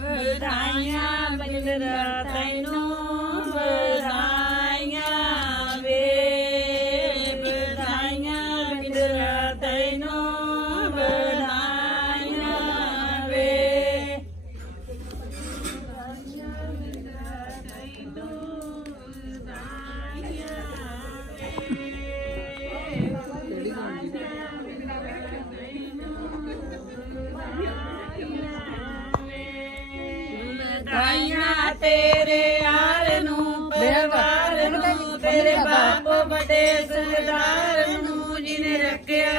ਵਧਾਈਆਂ ਬਿਲਰ ਤੈਨੂੰ ਵਧਾਈਆਂ ਵੇ ਵਧਾਈਆਂ ਬਿਲਰ ਤੈਨੂੰ। ਤਾਈਆਂ ਤੇਰੇ ਆਰ ਨੂੰ ਪਰਿਵਾਰ ਨੂੰ ਤੇਰੇ ਬਾਪ ਵੱਡੇ ਸਰਦਾਰ ਨੂੰ ਜਿਨੇ ਰੱਖਿਆ